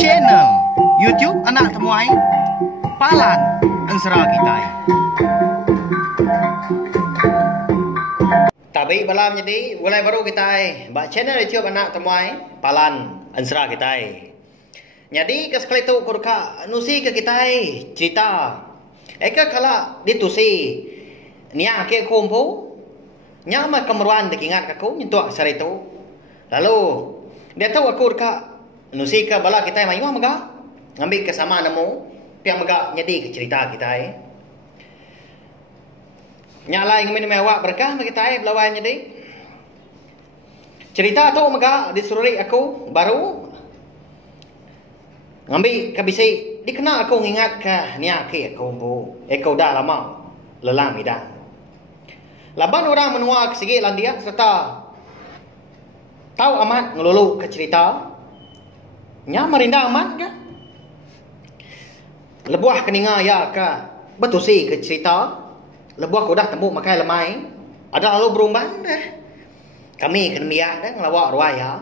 Channel YouTube anak temuai Palan Ansara kita. Tapi malam jadi mulai baru kita buat channel YouTube anak temuai Palan Ansara kita. Jadi kesekali tu kurka nusi ke kita cerita. Eka kala ditusi niya ke kumpu nya ma kemeruan dekingat aku nyentuh sari tu. Lalu dia tahu aku kurka nusi ke bala kita mayu maga ngambil kesama nemu piang maga nyedi ke cerita kita nyala yang minum awak berkah kita belawan nyedi cerita tu maga disururi aku baru ngambil kabisi dikena aku ngingat ke niya ke aku bu aku dah lama lelang ida laban orang menua ke segi landia serta tahu amat ngelulu ke cerita nya merinda amat ke lebuah keninga ya ke betusi ke cerita lebuah ko dah tembuk makai lemai ada lalu berumban kami kena miak dah ngelawak ruaya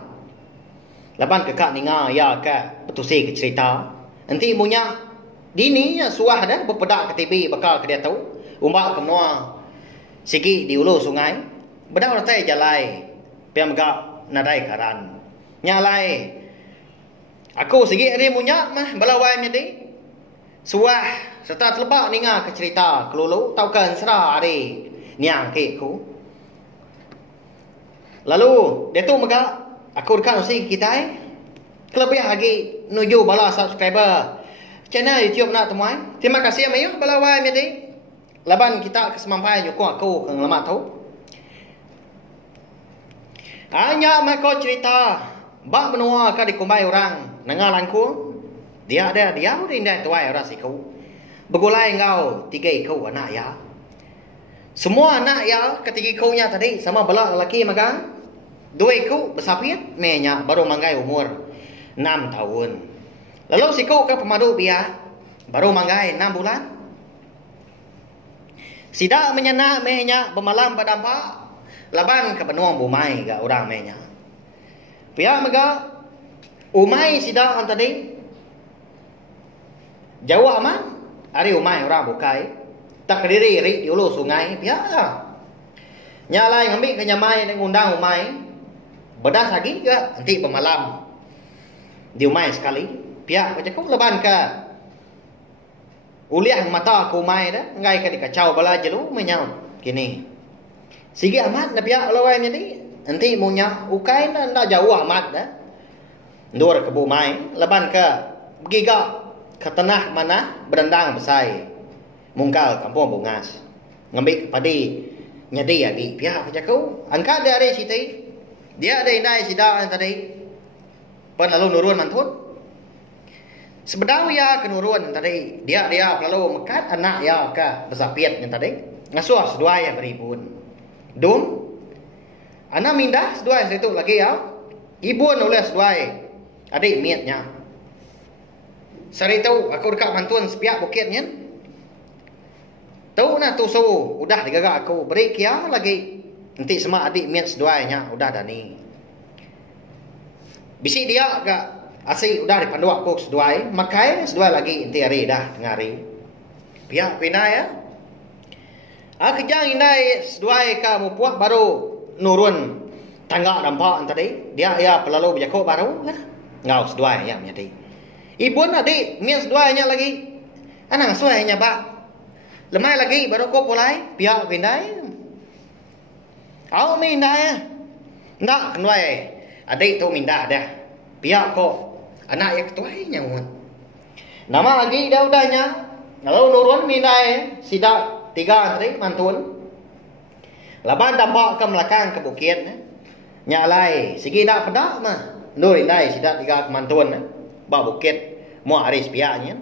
laban ke kak ninga ya ke betusi ke cerita nanti punya dini ya suah dah berpedak ke TV bakal ke dia tahu umbak ke menua sigi di ulu sungai bedak ratai jalai piam gak nadai karan nyalai aku segi hari punya mah balawai jadi suah serta telebak ninga ke cerita kelulu tau kan serah hari niang ke ku lalu dia tu maka aku dekat usi kita kelebih lagi nuju bala subscriber channel YouTube nak temuai terima kasih amayu balawai jadi laban kita kesemampai nyukuh aku kang lemak tu hanya mako cerita bak menua ka dikumbai orang nangalan ku dia udah indah tuai orang siku begulai engkau 3 ikau anak ya semua anak ya ketiga ikaunya tadi sama belak lelaki makan 2 ikau besapiat menya baru manggai umur 6 tahun lalu siku ke pemadu biar baru manggai 6 bulan sidak menyenak menya bermalam berdampak laban ke benuang bumai ga orang menya pihak mega umai sidak tadi jauh aman hari umai orang bukai tak kediri ri di ulu sungai pihak nyalai ngambil ke nyamai dan undang umai bedas lagi ke nanti bermalam di umai sekali pihak bercakap leban ke uliah mata ke umai dah ngai ke dikacau bala jelu menyau kini sigi amat na pihak lawai jadi nanti munya ukai na jauh amat dah ndur ke bumai leban ke giga ke tanah mana berendang besai mungkal kampung bungas ngambil padi nyadi lagi pihak bercakap angkat dari situ dia ada indai sidang tadi pan lalu nurun mantun sebedau ya ke nurun tadi dia lalu mekat anak ya ke besapiat yang tadi ngasuh sedua ya beribun dum anak mindah sedua itu lagi ya ibun oleh sedua adik miatnya sari tahu aku dekat mantun sepiak bukitnya tahu na tu so udah digagak aku beri kia lagi nanti semua adik miat seduanya udah dani bisi dia agak asli udah dipandu aku seduai makai sedua lagi nanti hari dah tengari pihak pina ya kejang indai seduai ka mupuak baru nurun tangga dampak tadi dia ya pelalu berjakuk baru lah ngau seduai ya menjadi ibu adik miat seduanya lagi anak suainya pak lemai lagi baru kau mulai pihak pindai au mindah ya nak kenai adik tu mindah dah pihak kau anak yang ketuainya mun nama lagi dah udahnya kalau nurun mindah sidak 3 tadi mantun laban dampak ke belakang ke bukit nyalai segi nak pedak mah nur indai sidak 3 ke mantun ba bukit mau aris pihaknya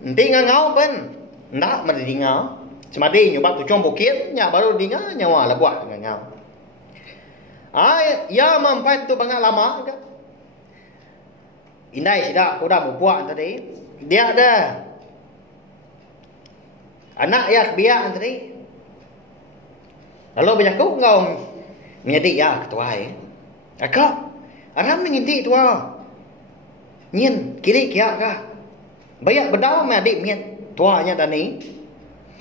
nanti ngau ben ndak mesti ngau semadi nyoba tu com bukit nya baru dinga nyawa lah buat ngau ya mampai tu banyak lama ke indai sidak ko dah buat tadi dia ada anak ya biak tadi lalu banyak kau ngau menjadi ya ketua akak Aram nginti tua. Nyin kiri kia ka. Bayak bedau me adik miet tuanya dani.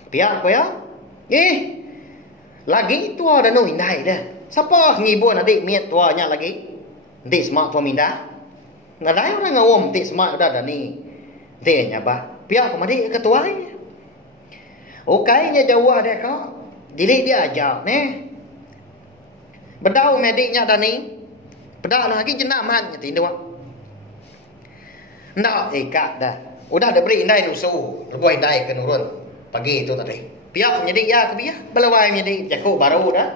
Pihak ko ya. Lagi tua danu indai dah. Siapa ngibun adik miet tuanya lagi? Nanti semak tua minda. Nadai orang ngawam nanti semak dah dani. Nanti nyabah. Pihak ko madi ketua. Okainya jauh ada kau. Dili dia ajak ne. Bedau me adiknya dani. Bedau lagi jenaman ngerti dua. Ndak kak dah. Udah ada beri indai nusu. Lebih indai ke nurun. Pagi itu tadi. Pihak menjadi ya ke biar. Belawai menjadi jago baru dah.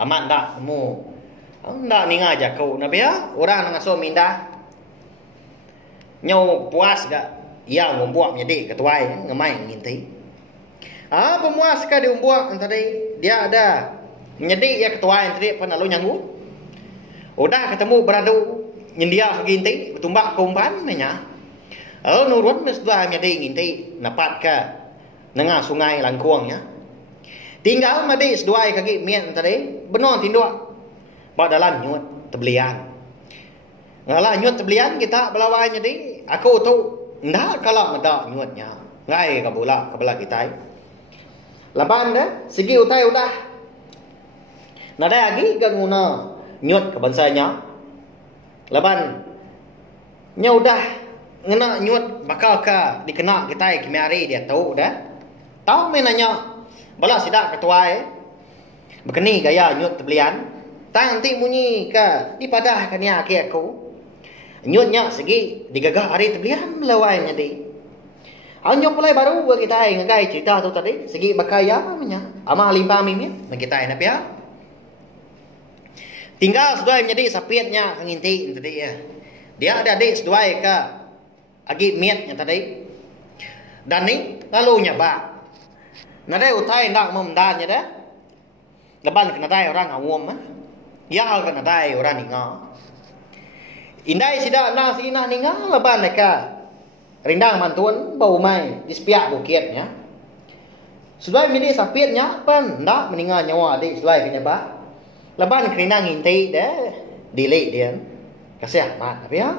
Amat dak mu. Ndak ninga jago. Nah biar orang ngaso minda. Nyau puas gak. Ya membuat menjadi ketuai. Ngemai nginti. Pemuas ka diumbuak tadi. Dia ada. Menjadi ya ketuai tadi. Pernah lu nyanggu. Udah ketemu beradu. Nyendia ginti betumbak kumpan menya. Nurun mesdua menjadi nginti napat ke nengah sungai langkuangnya. Tinggal madi seduai kaki mien tadi benon tindua. Badalan nyut tebelian. Ngalah nyut tebelian kita belawai jadi aku tu ndak kalau ngedak nyutnya. Ngai kabula kita. Laban dah segi utai udah. Nada lagi ganguna nyut ke bansanya. Laban nya udah ngena nyut bakal ka dikena kita kimiari dia tahu dah. Tahu menanya bala sidak ketua berkeni gaya nyut tebelian. Tang nanti bunyi ka dipadah kania ke aku. Nyutnya segi digagah hari tebelian melawai jadi. Anyo pulai baru buat kita ngagai cerita tu tadi segi bakaya namanya. Ama limpah mimin kita enak ya. Tinggal seduai menjadi sapiatnya nginti tadi ya. Dia ada adik seduai ke agi mietnya tadi. Dan ni lalu nyaba. Nadai utai ndak memdannya dah. Leban kena dai orang awam ya hal kena dai orang ninga. Indai sida na sina ninga leban mereka rindang mantun bau mai di sepiak bukitnya. Seduai menjadi sapiatnya pan ndak meninga nyawa adik seduai kenyaba. Leban kena nginti dah delay dia. Kasih amat tapi ya.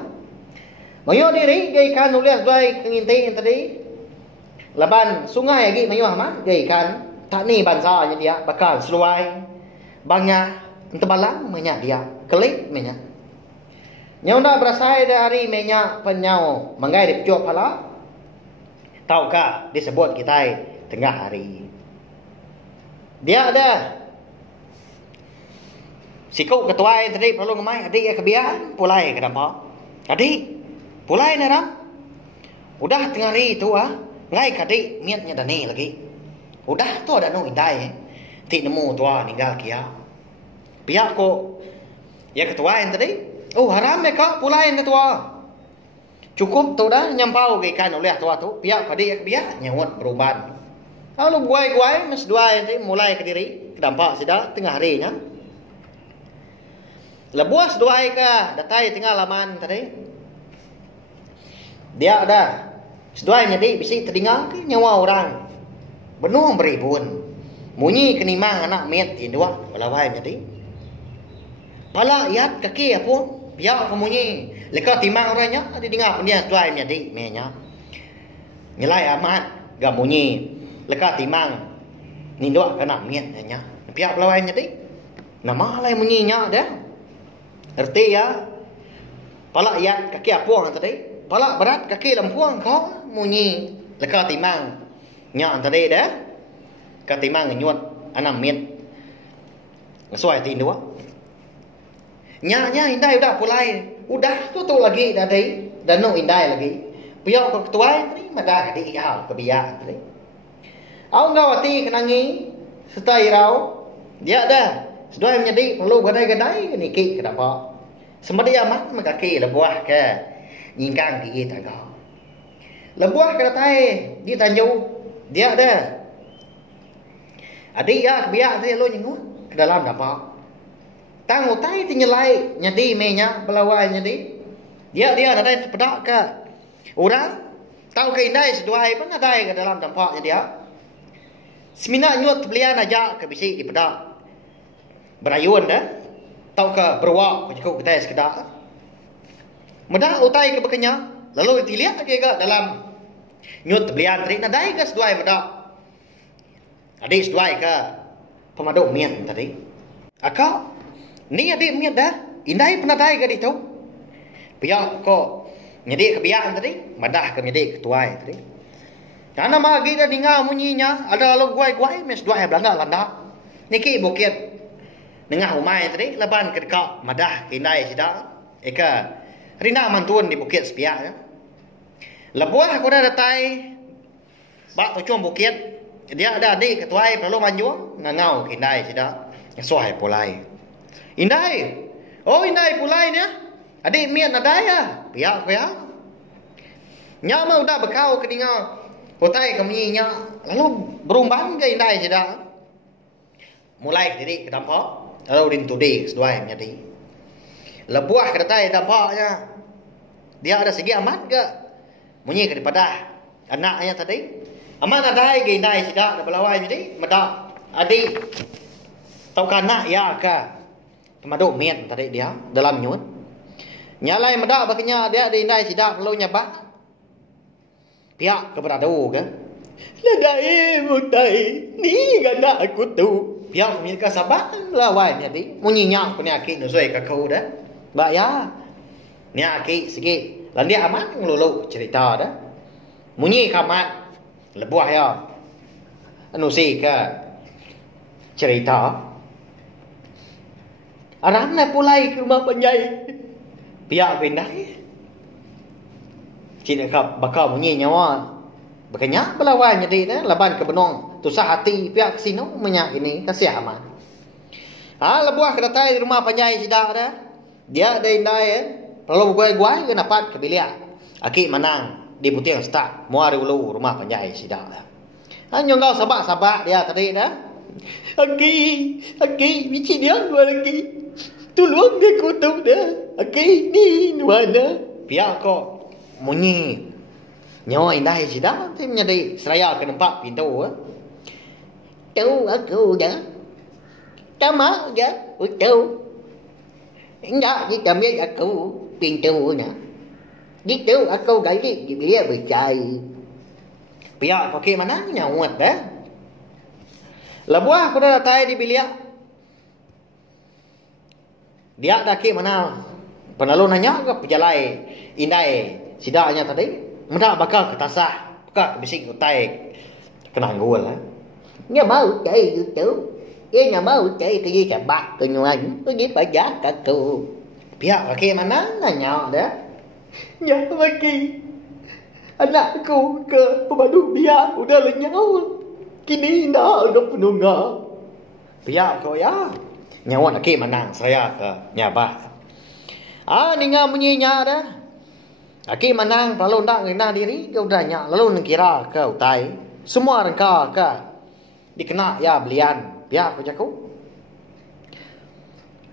Mayo diri gay kan nulis baik nginti tadi. Leban sungai lagi mayo amat gay kan. Tak ni bansanya dia bakal seluai. Bangnya entebalang menyak dia. Kelik menyak. Nyau dah berasai dari menyak penyau mengai di pejok pala. Tahukah disebut kita tengah hari. Dia ada sikau ketua tadi perlu ngemai adik ya kebiasaan pulai kenapa? Adik pulai neram. Udah tengah hari itu ngai kadik miatnya dani lagi. Udah tu ada no indai. Ti nemu tua ninggal kia. Pihak ko ya ketua tadi. Oh haram mereka pulai ketua. Cukup tu dah nyampau gaikan oleh tua tu. Pihak kadik ya kebiasaan nyawat beruban. Lalu guai-guai mas dua tadi mulai ke diri. Kedampak sudah tengah harinya. Lebuas doai ka datai tinggal laman tadi. Dia ada seduai jadi bisi terdengar ke nyawa orang. Benuh beribun. Munyi kenimang anak miet indua balawai jadi. Pala iat kaki apa? Biar kemunyi. Leka timang orangnya ada dengar pendia seduai jadi menya. Nyelai amat gak munyi. Leka timang nindua anak miet nya. Biar balawai jadi. Nama lai munyinya dah. Erti ya. Pala iat kaki apuang tadi. Pala berat kaki lempuang kau munyi leka timang. Nya tadi dah. Katimang nyuat anam mit. Sesuai tin dua. Nya indai udah pulai. Udah tu lagi dari danu indai lagi. Pihak ketua ni madah di hal kebiasaan tadi. Au ngawati kenangi setai rau. Dia dah sudah menjadi perlu gadai-gadai niki kenapa? Semadi amat megaki lebuah ke nyingkang gigi tangga. Lebuah ke datai di tanjau dia ada. Adik ya kebiak tadi lo nyingut ke dalam apa? Tang utai tinyelai nyadi menya belawai nyadi. Dia ada pedak ke orang tahu ke indai seduai pun ada ke dalam tampaknya dia. Semina nyut belian aja ke bisi di pedak. Berayun dah. tau ke berwak cukup kita sekedar. Medah utai ke bekenya, lalu dilihat ke dalam nyut belian tadi nadai ke seduai medah. Adik seduai ke pemaduk mian tadi. Akak ni adik mian dah, indai penadai ke itu. Biar kok nyedik kebiaan tadi, madah ke nyedik ketuai tadi. Karena magi dah dengar bunyinya, ada lalu guai-guai mes dua belanga landak. Niki bukit nengah umai tadi, leban ke dekat madah kindai sida. Eka rina mantun di bukit sepiak ya. Lebuah aku dah datai bak tucung bukit. Dia ada adik ketuai perlu manjuang ngangau kindai sida. Suai pulai. Indai. Oh indai pulai ni. Adik mian nadai ya. Biar aku ya. Nya mau dah bekau ke dengar. Kotai kami nya lalu berumban ke indai sida. Mulai didik ke dampak lalu dintudi seduai menjadi. Lebuah ke datai dampaknya. Dia ada segi amat ke? Munyi ke daripada anaknya tadi. Amat nadai ke indai sida da belawai jadi medak adik tau kanak ya ke pemaduk mian tadi dia dalam nyut. Nyalai medak baknya dia di indai sida perlu nyabak. Pihak keberadu ke? Ladai mutai ni gana aku tu. Pihak mereka sabar lawai jadi munyinya penyakit nusui ke kau dah. Ba ya. Ni aki sikit. Landia amat ngelulu cerita dah. Munyi kamat lebuah ya. Nusi ke cerita. Aram nak pulai ke rumah penjai. Pihak pindah. Cik kap bakal bunyi nyawa. Bekanya belawan jadi dah laban ke benong tusah hati pihak sino menyak ini kasih aman. Lebuah ke datai rumah penjai sida dah. Dia ada indai perlu guai-guai ke dapat ke bilik. Aki menang di putih start muari ulu rumah penjai sida dah. Nyongau sabak-sabak dia tadi dah. Aki bici dia dua lagi. Tolong dia kutuk dah. Aki ni nuana. Pihak kok munyi nyawa indah sida tu menjadi seraya ke nampak pintu tu aku dah sama je tu enggak dia ambil aku pintunya gitu aku gali dia bercai pihak pakai mana nyawat dah lebuah aku dah datai di bilik dia dah ke mana penalu nanya ke pejalai indai sidaknya tadi, mudah bakal ketasah, bakal bising utai kena gol lah. Nya mau cai gitu, nya mau cai cái gì cả bạc cái nhuan, cái gì phải giá cả tu. Pihak laki mana nanya dah? Ya laki, anakku ke pemaduk dia udah lenyau, kini dah udah penunggal. Pihak kau ya, nyawa laki mana saya ke nyabah. Ninga bunyinya dah. Aki menang lalu nak kena diri ke udahnya lalu nengkira ke utai semua rengka ke dikena ya belian ya aku jaku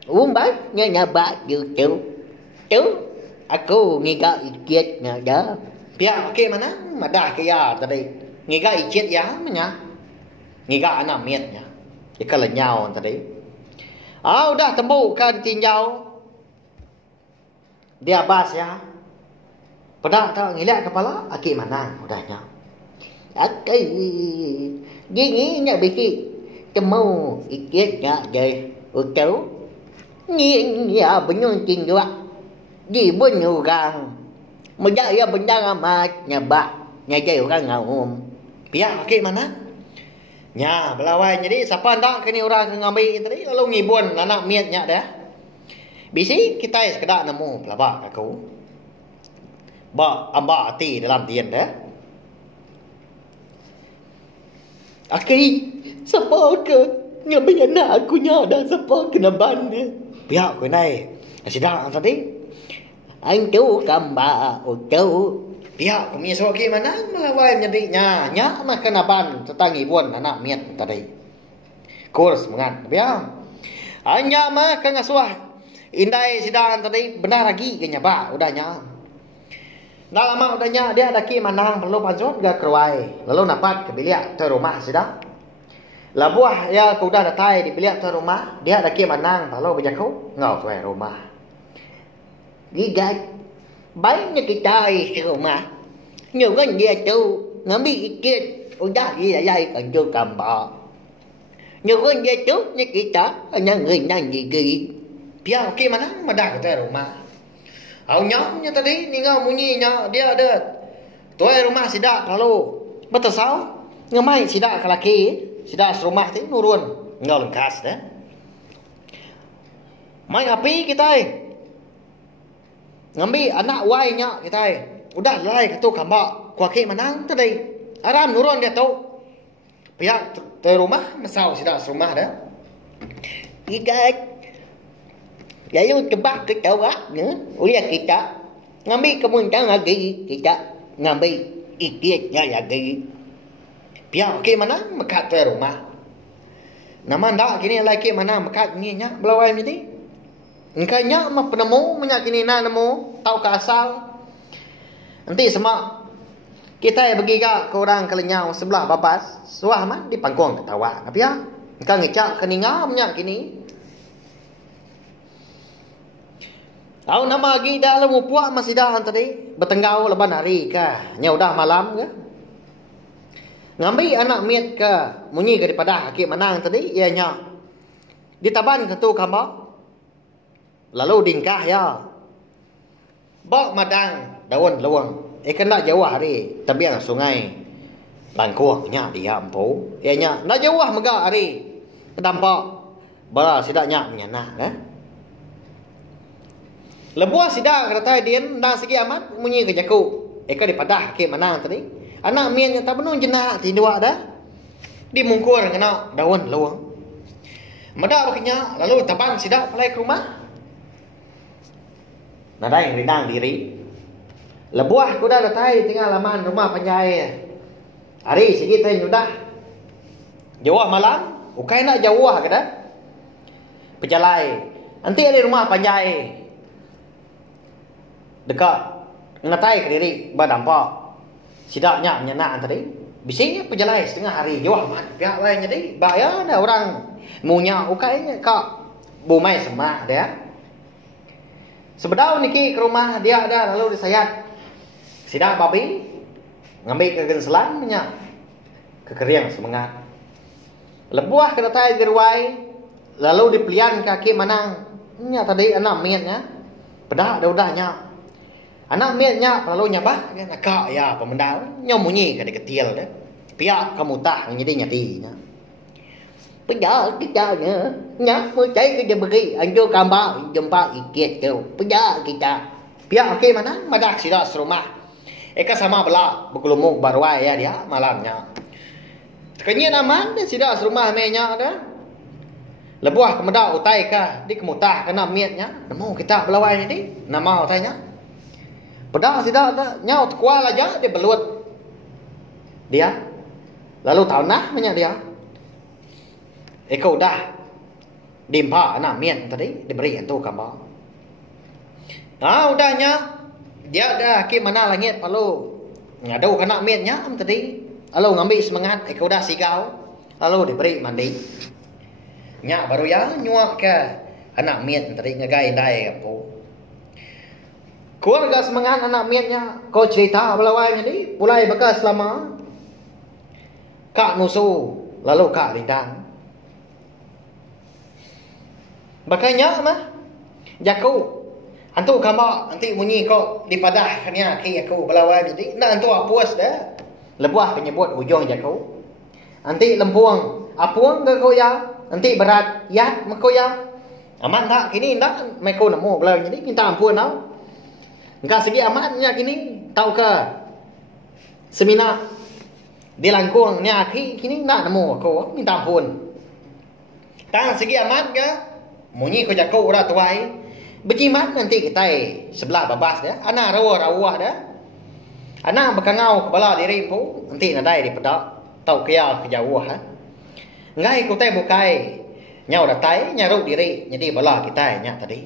baik nyabak gitu tu aku ngiga ikit ada pihak aki mana madah ke ya tadi ngiga ikit ya menya ngiga anak mietnya ikan lenyau tadi udah tembuk ke ditinjau dia bas ya. Pada tak ngilak kepala, aki mana udahnya. Aki gini nak bikin temu ikit nak je utau. Ni ya benyun tinggal. Di bunyu orang. Mejak ya benda amat nyabak nyajai orang ngaum. Pihak aki mana? Nya belawai jadi siapa ndak kini orang ngambil tadi lalu ngibun anak miatnya dah. Bisi kita sekedar nemu pelabak aku. Ba amba hati dalam dian dah. Aki, siapa ke ngambil anak aku nya dah siapa kena ban dia. Pihak aku nai. Sedang tadi. Anh chú cầm bà ô chú. Pihak kami soki mana melawai menjadinya nya mah kena ban tetangi buan anak miat tadi. Kurs mengan. Pihak. Hanya mah kena suah. Indai sidang tadi benar lagi ke nyaba udahnya. Dah lama udahnya dia ada ki manang perlu panjot gak keruai. Lalu napat ke bilik ke rumah sudah. Lah buah ya kuda datang di pilihan tuan rumah, dia ada kia manang kalau berjaku ngau tuan rumah. Gigat, banyak kita di rumah. Nhiều cái gì tu ngắm bị kia udah gì lại còn chưa cầm bò nhiều cái gì tu như kita hanya người nang gigi dia oke mana madah kita rumah au nyamnya tadi ninggal bunyinya dia ada tuai rumah sidak lalu betul sao ngamai sidak kalaki sidak serumah tu nurun ngal lengkas dah mai api kita ngambil anak wainya kita udah lai ke tu kambak kuake manang tadi aram nurun dia tu pihak tu rumah masau sidak serumah dah ikat lalu tebak ke tawak uliah kita ngambil kemuntang lagi kita ngambil ikitnya lagi pihak ke manang mekat tu rumah nama ndak kini lagi mana mekat ni nya belawai ni engkau nya mah penemu menyakini na nemu tahu ke asal nanti semua kita bagi ke orang kelenyau sebelah babas suah mah di pangkuang ketawa tapi ya engkau ngecak keninga menyakini tahu nama lagi dah lemu puak masih dah tadi bertenggau leban hari ke nya udah malam ke ngambil anak miet ke munyi ke daripada akik manang tadi ianya ditaban ke tu kambak lalu dingkah ya bak madang daun lawang kena jauh hari tebiang sungai langkuangnya dia ampu ianya nak jauh mega hari kedampak bala sidaknya menyana lebuah sidak kata dia nak segi amat munyi ke jaku daripada akik manang tadi anak mian tak penuh jenak tindak dah dimungkur kena daun lawang madak baknya lalu taban sidak pelai ke rumah nadai rinang diri lebuah kuda datai tinggal laman rumah panjai hari segi teh sudah jauh malam ukai nak jauh ke dah pejalai nanti ada rumah panjai dekat ngatai ke diri badampak sidaknya menyana tadi bisingnya pejalai setengah hari jauh amat pihak lain jadi bahaya ada orang munya ukainya kak bumai semak dia sebedau niki ke rumah dia ada lalu disayat sidak babi ngambil ke genselan minyak ke keriang semangat lebuah ke datai gerwai lalu dipelian kaki manang nya tadi anak mietnya pedak dah udahnya anak mietnya lalu nyabah kan akak ya pemendau nyomunyi ke ketil dah pihak kamu tah jadi nyatinya bây kita nya mau cai ke beri anjo kambak jumpa ikit tu kita pihak ke mana madak sidak serumah eka sama bela berkelumuk barwai ya dia malamnya tekanya aman dia sidak serumah menya ada lebuah kemedak utai ka di kemutah kena mietnya nemu kita belawai ni nama utainya pedah sidak ada nyau kual aja dia belut dia lalu tahu nah menya dia kau dah dimpa anak mian tadi diberi tu kambal. Udahnya dia dah ke mana langit palu ngadu anak miannya tadi. Lalu ngambil semangat kau dah sigau lalu diberi mandi. Nya baru ya nyuak ke anak mian tadi ngagai dai apa. Keluarga semangat anak miannya kau cerita belawai ni mulai bekas lama. Kak nusu lalu kak rindang. Makanya mah jaku antu kama nanti bunyi kok dipadah kania ki aku belawai jadi nak antu apuas dah lebuah penyebut ujung jaku nanti lempuang apuang ke kau ya nanti berat ya mako ya aman tak kini ndak mai kau nemu belawai jadi minta ampun tau engkau segi amannya kini tahu ke seminar di langkuang ni aki kini nak nemu aku minta ampun tang segi aman ke munyi ko jaku ora tuai berjimat nanti kita sebelah babas dia anak rawa dah anak berkangau kepala diri pu nanti nadai di pedak tau kia ke jauh ngai ko tai bukai nyau datai nyaruk diri jadi bala kita nya tadi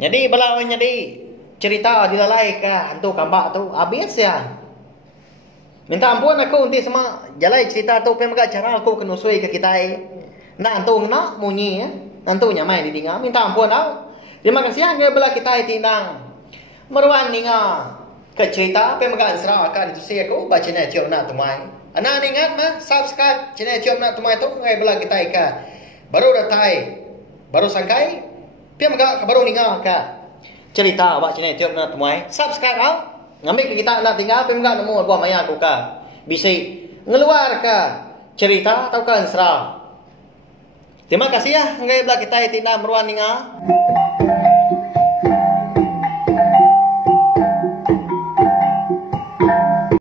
jadi bala jadi cerita dilalai ke hantu kambak tu habis ya Minta ampun aku nanti sama jalai cerita tu pemagak cara aku kena usui ke kita. Nak antu nak munyi ya. Antu nyamai di dinga minta ampun au. Terima kasih yang belah kita tinang. Meruan ninga ke cerita pemagak serah akan itu saya aku baca channel Tiop Nak Tumai. Anak ingat mah subscribe channel Tiop Nak Tumai tu ngai belah kita ka. Baru datai. Baru sangkai pemagak baru ninga ka. Cerita awak channel Tiop Nak Tumai. Subscribe au. Ngambil ke kita nak tinggal pemagak nemu buah maya aku ka. Bisa ngeluar ka cerita atau ka serah. Terima kasih ya ngai belah kita tinang meruan ninga.